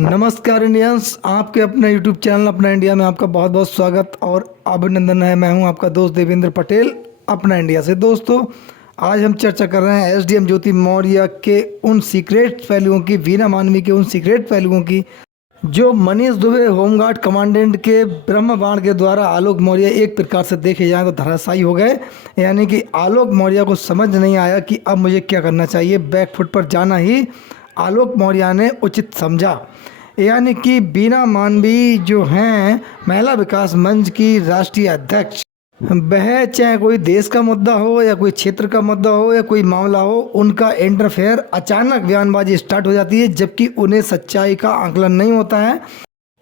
नमस्कार इंडियंस, आपके अपने यूट्यूब चैनल अपना इंडिया में आपका बहुत बहुत स्वागत और अभिनंदन है। मैं हूं आपका दोस्त देवेंद्र पटेल अपना इंडिया से। दोस्तों, आज हम चर्चा कर रहे हैं एसडीएम ज्योति मौर्य के उन सीक्रेट पहलुओं की, वीना मानवी के उन सीक्रेट पहलुओं की जो मनीष दुबे होमगार्ड कमांडेंट के ब्रह्म बाण के द्वारा आलोक मौर्य एक प्रकार से देखे जाए तो धराशायी हो गए। यानी कि आलोक मौर्य को समझ नहीं आया कि अब मुझे क्या करना चाहिए। बैकफुट पर जाना ही आलोक मौर्य ने उचित समझा। यानी कि वीना मानवी जो हैं महिला विकास मंच की राष्ट्रीय अध्यक्ष, वह चाहे कोई देश का मुद्दा हो या कोई क्षेत्र का मुद्दा हो या कोई मामला हो, उनका इंटरफेयर अचानक बयानबाजी स्टार्ट हो जाती है, जबकि उन्हें सच्चाई का आकलन नहीं होता है।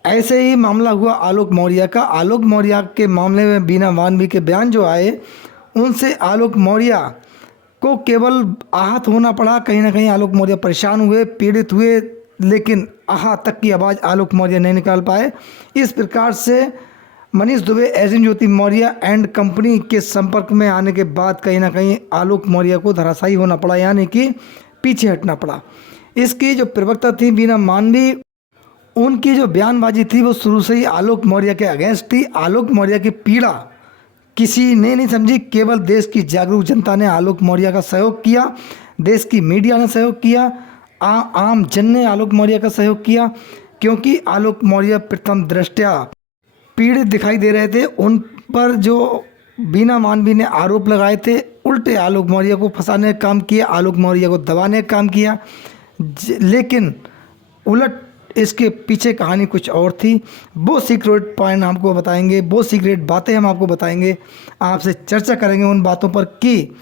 ऐसे ही मामला हुआ आलोक मौर्य का। आलोक मौर्य के मामले में वीना मानवी के बयान जो आए, उनसे आलोक मौर्य को केवल आहत होना पड़ा। कहीं ना कहीं आलोक मौर्य परेशान हुए, पीड़ित हुए, लेकिन आहा तक की आवाज़ आलोक मौर्य नहीं निकाल पाए। इस प्रकार से Manish Dubey SDM Jyoti Maurya and company के संपर्क में आने के बाद कहीं ना कहीं आलोक मौर्य को धराशायी होना पड़ा, यानी कि पीछे हटना पड़ा। इसकी जो प्रवक्ता थी वीना मानवी, उनकी जो बयानबाजी थी वो शुरू से ही आलोक मौर्य के अगेंस्ट थी। आलोक मौर्य की पीड़ा किसी ने नहीं समझी, केवल देश की जागरूक जनता ने आलोक मौर्य का सहयोग किया, देश की मीडिया ने सहयोग किया, आम जन ने आलोक मौर्य का सहयोग किया, क्योंकि आलोक मौर्य प्रथम दृष्टया पीड़ित दिखाई दे रहे थे। उन पर जो वीना मानवी ने आरोप लगाए थे, उल्टे आलोक मौर्य को फंसाने का काम किया, आलोक मौर्य को दबाने का काम किया। लेकिन उलट इसके पीछे कहानी कुछ और थी। वो सीक्रेट पॉइंट हमको बताएंगे, वो सीक्रेट बातें हम आपको बताएंगे, आपसे चर्चा करेंगे उन बातों पर कि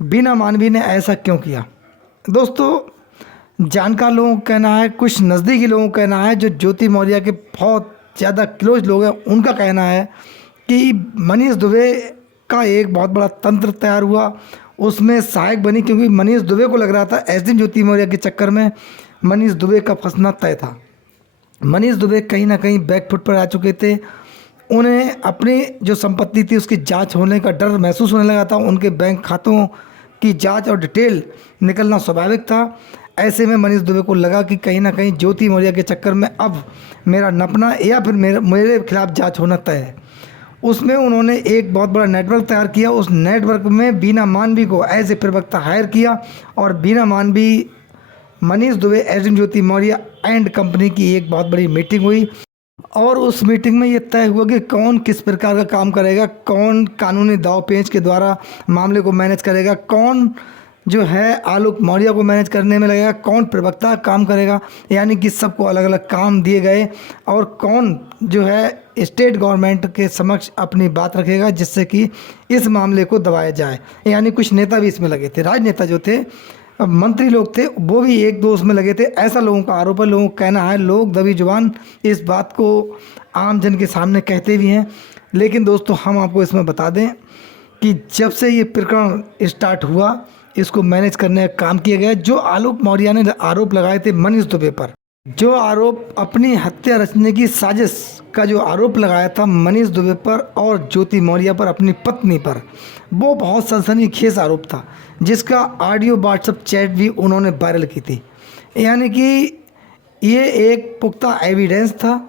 वीना मानवी ने ऐसा क्यों किया। दोस्तों, जानकार लोगों का कहना है, कुछ नज़दीकी लोगों का कहना है, जो ज्योति मौर्य के बहुत ज़्यादा क्लोज लोग हैं, उनका कहना है कि मनीष दुबे का एक बहुत बड़ा तंत्र तैयार हुआ, उसमें सहायक बनी, क्योंकि मनीष दुबे को लग रहा था एसडीएम ज्योति मौर्य के चक्कर में मनीष दुबे का फंसना तय था। मनीष दुबे कहीं ना कहीं बैकफुट पर आ चुके थे। उन्हें अपनी जो संपत्ति थी उसकी जांच होने का डर महसूस होने लगा था। उनके बैंक खातों की जांच और डिटेल निकलना स्वाभाविक था। ऐसे में मनीष दुबे को लगा कि कहीं ना कहीं ज्योति मौर्य के चक्कर में अब मेरा नपना या फिर मेरे खिलाफ जांच होना तय है। उसमें उन्होंने एक बहुत बड़ा नेटवर्क तैयार किया। उस नेटवर्क में वीना मानवी को एज ए प्रवक्ता हायर किया और वीना मानवी, Manish Dubey, SDM Jyoti Maurya and company की एक बहुत बड़ी मीटिंग हुई और उस मीटिंग में ये तय हुआ कि कौन किस प्रकार का काम करेगा, कौन कानूनी दाव पेंच के द्वारा मामले को मैनेज करेगा, कौन जो है आलोक मौर्य को मैनेज करने में लगेगा, कौन प्रवक्ता काम करेगा। यानी कि सबको अलग अलग काम दिए गए और कौन जो है स्टेट गवर्नमेंट के समक्ष अपनी बात रखेगा, जिससे कि इस मामले को दबाया जाए। यानी कुछ नेता भी इसमें लगे थे, राजनेता जो थे, मंत्री लोग थे, वो भी एक दो उसमें लगे थे, ऐसा लोगों का आरोप है। लोगों का कहना है, लोग दबी जुबान इस बात को आम जन के सामने कहते भी हैं। लेकिन दोस्तों, हम आपको इसमें बता दें कि जब से ये प्रकरण स्टार्ट हुआ, इसको मैनेज करने का काम किया गया। जो आलोक मौर्य ने आरोप लगाए थे मनीष दुबे पर, जो आरोप अपनी हत्या रचने की साजिश का जो आरोप लगाया था मनीष दुबे पर और ज्योति मौर्य पर, अपनी पत्नी पर, वो बहुत सनसनीखेज आरोप था, जिसका ऑडियो व्हाट्सएप चैट भी उन्होंने वायरल की थी। यानी कि ये एक पुख्ता एविडेंस था।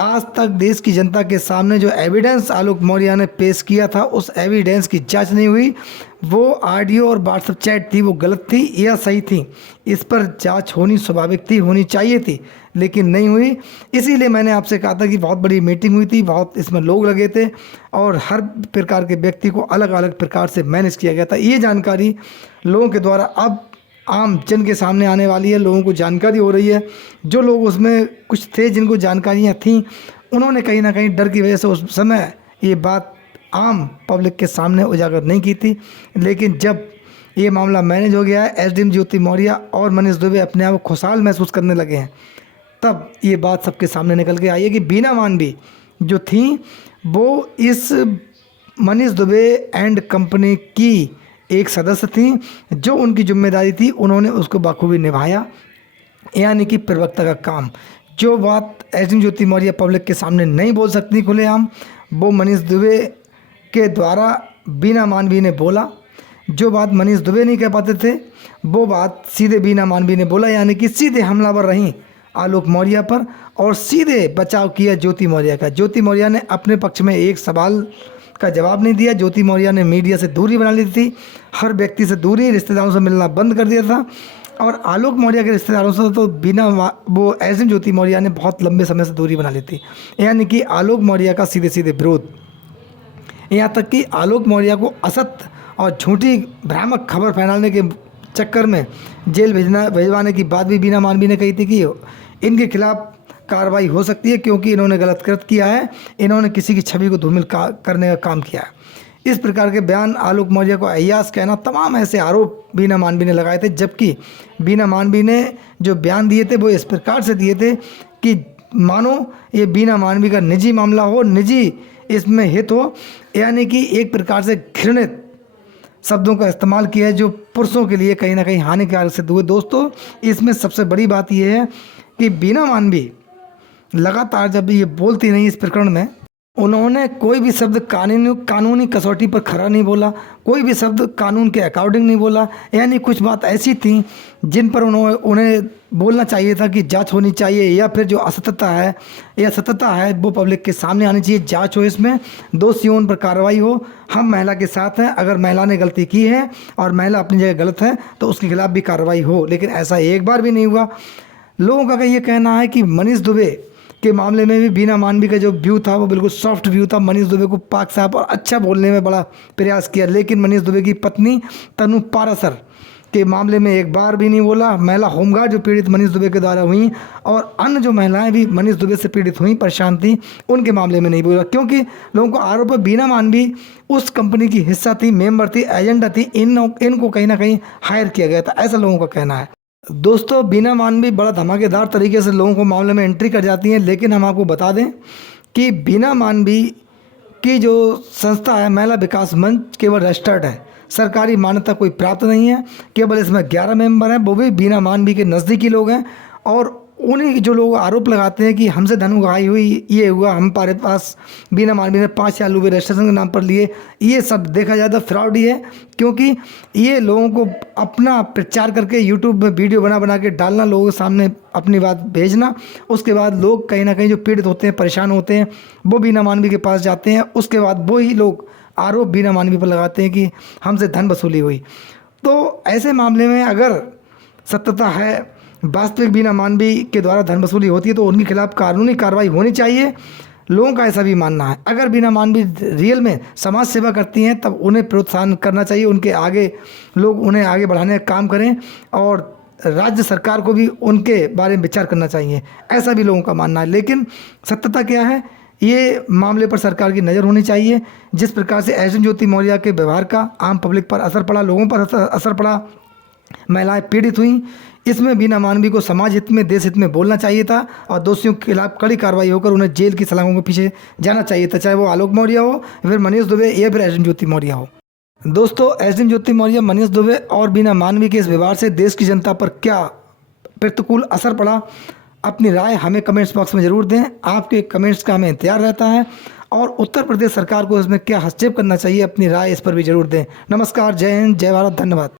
आज तक देश की जनता के सामने जो एविडेंस आलोक मौर्य ने पेश किया था, उस एविडेंस की जांच नहीं हुई। वो ऑडियो और व्हाट्सएप चैट थी, वो गलत थी या सही थी, इस पर जांच होनी स्वाभाविक थी, होनी चाहिए थी, लेकिन नहीं हुई। इसीलिए मैंने आपसे कहा था कि बहुत बड़ी मीटिंग हुई थी, बहुत इसमें लोग लगे थे और हर प्रकार के व्यक्ति को अलग अलग प्रकार से मैनेज किया गया था। ये जानकारी लोगों के द्वारा अब आम जन के सामने आने वाली है, लोगों को जानकारी हो रही है। जो लोग उसमें कुछ थे, जिनको जानकारियाँ थीं, उन्होंने कहीं ना कहीं डर की वजह से उस समय ये बात आम पब्लिक के सामने उजागर नहीं की थी। लेकिन जब ये मामला मैनेज हो गया है, एसडीएम ज्योति मौर्य और मनीष दुबे अपने आप को खुशहाल महसूस करने लगे हैं, तब ये बात सबके सामने निकल के आई है कि वीना मानवी जो थी, वो इस मनीष दुबे एंड कंपनी की एक सदस्य थी। जो उनकी जिम्मेदारी थी, उन्होंने उसको बखूबी निभाया, यानी कि प्रवक्ता का काम। जो बात एसडीएम ज्योति मौर्य पब्लिक के सामने नहीं बोल सकती खुलेआम, वो मनीष दुबे के द्वारा वीना मानवी ने बोला। जो बात मनीष दुबे नहीं कह पाते थे, वो बात सीधे वीना मानवी ने बोला, यानी कि सीधे हमलावर रहीं आलोक मौर्य पर और सीधे बचाव किया ज्योति मौर्य का। ज्योति मौर्य ने अपने पक्ष में एक सवाल का जवाब नहीं दिया। ज्योति मौर्य ने मीडिया से दूरी बना ली थी, हर व्यक्ति से दूरी, रिश्तेदारों से मिलना बंद कर दिया था। और आलोक मौर्य के रिश्तेदारों से तो बिना वो ऐसे ज्योति मौर्य ने बहुत लंबे समय से दूरी बना ली थी, यानी कि आलोक मौर्य का सीधे सीधे विरोध। यहाँ तक कि आलोक मौर्य को असत्य और झूठी भ्रामक खबर फैलाने के चक्कर में जेल भिजवाने की बात भी बीना मानवी ने कही थी कि इनके खिलाफ कार्रवाई हो सकती है क्योंकि इन्होंने गलत कृत्य किया है, इन्होंने किसी की छवि को धूमिल करने का काम किया है। इस प्रकार के बयान, आलोक मौर्य को अय्याश कहना, तमाम ऐसे आरोप बीना मानवी ने लगाए थे। जबकि बीना मानवी ने जो बयान दिए थे वो इस प्रकार से दिए थे कि मानो ये बीना मानवी का निजी मामला हो, निजी इसमें हित हो, यानी कि एक प्रकार से घृणित शब्दों का इस्तेमाल किया है जो पुरुषों के लिए कहीं ना कहीं हानिकारक सिद्ध हुए। दोस्तों, इसमें सबसे बड़ी बात यह है कि बीना मानवी लगातार जब ये बोलती नहीं इस प्रकरण में, उन्होंने कोई भी शब्द कानूनी कसौटी पर खरा नहीं बोला, कोई भी शब्द कानून के अकॉर्डिंग नहीं बोला। यानी कुछ बात ऐसी थी जिन पर उन्हें बोलना चाहिए था कि जांच होनी चाहिए, या फिर जो असत्यता है या सत्यता है वो पब्लिक के सामने आनी चाहिए, जांच हो, इसमें दोषियों पर कार्रवाई हो। हम महिला के साथ हैं, अगर महिला ने गलती की है और महिला अपनी जगह गलत है तो उसके खिलाफ भी कार्रवाई हो। लेकिन ऐसा एक बार भी नहीं हुआ। लोगों का ये कहना है कि मनीष दुबे के मामले में भी बीना मानवी का जो व्यू था वो बिल्कुल सॉफ्ट व्यू था। मनीष दुबे को पाक साहब और अच्छा बोलने में बड़ा प्रयास किया, लेकिन मनीष दुबे की पत्नी तनु पारासर के मामले में एक बार भी नहीं बोला। महिला होमगार्ड जो पीड़ित मनीष दुबे के द्वारा हुई और अन्य जो महिलाएं भी मनीष दुबे से पीड़ित हुई, परेशान थी, उनके मामले में नहीं बोला, क्योंकि लोगों को आरोप है बीना मानवी उस कंपनी की हिस्सा थी, मेंबर थी, एजेंडा थी, इनको कहीं ना कहीं हायर किया गया था, ऐसा लोगों का कहना है। दोस्तों, बीना मानवी बड़ा धमाकेदार तरीके से लोगों को मामले में एंट्री कर जाती हैं, लेकिन हम आपको बता दें कि बीना मानवी की जो संस्था है महिला विकास मंच केवल रजिस्टर्ड है, सरकारी मान्यता कोई प्राप्त नहीं है। केवल इसमें 11 मेंबर हैं, वो भी बीना मानवी के नज़दीकी लोग हैं। और उन्हीं जो लोग आरोप लगाते हैं कि हमसे धन उगाही हुई, ये हुआ, हमारे पास बीना मानवी ने 5 लाख रुपये रजिस्ट्रेशन के नाम पर लिए, ये सब देखा जाए तो फ्रॉड ही है। क्योंकि ये लोगों को अपना प्रचार करके यूट्यूब में वीडियो बना के डालना, लोगों के सामने अपनी बात भेजना, उसके बाद लोग कहीं ना कहीं जो पीड़ित होते हैं, परेशान होते हैं, वो बीना मानवी के पास जाते हैं। उसके बाद वो ही लोग आरोप बीना मानवी पर लगाते हैं कि हमसे धन वसूली हुई। तो ऐसे मामले में अगर सत्यता है, वास्तविक बीना मानवी के द्वारा धन वसूली होती है, तो उनके खिलाफ कानूनी कार्रवाई होनी चाहिए। लोगों का ऐसा भी मानना है। अगर बीना मानवी रियल में समाज सेवा करती हैं तब उन्हें प्रोत्साहन करना चाहिए, उनके आगे लोग उन्हें आगे बढ़ाने का काम करें और राज्य सरकार को भी उनके बारे में विचार करना चाहिए, ऐसा भी लोगों का मानना है। लेकिन सत्यता क्या है, ये मामले पर सरकार की नज़र होनी चाहिए। जिस प्रकार से एसडीएम ज्योति मौर्य के व्यवहार का आम पब्लिक पर असर पड़ा, लोगों पर असर पड़ा, महिलाएं पीड़ित हुई, इसमें बीना मानवी को समाज हित में, देश हित में बोलना चाहिए था और दोषियों के खिलाफ कड़ी कार्रवाई होकर उन्हें जेल की सलाखों के पीछे जाना चाहिए था, चाहे वो आलोक मौर्य हो, फिर मनीष दुबे या फिर एसडीएम ज्योति मौर्य हो। दोस्तों, एसडीएम ज्योति मौर्य, मनीष दुबे और बीना मानवी के इस व्यवहार से देश की जनता पर क्या प्रतिकूल असर पड़ा, अपनी राय हमें कमेंट्स बॉक्स में ज़रूर दें। आपके कमेंट्स का हमें इंतजार रहता है और उत्तर प्रदेश सरकार को इसमें क्या हस्तक्षेप करना चाहिए, अपनी राय इस पर भी ज़रूर दें। नमस्कार, जय हिंद, जय भारत, धन्यवाद।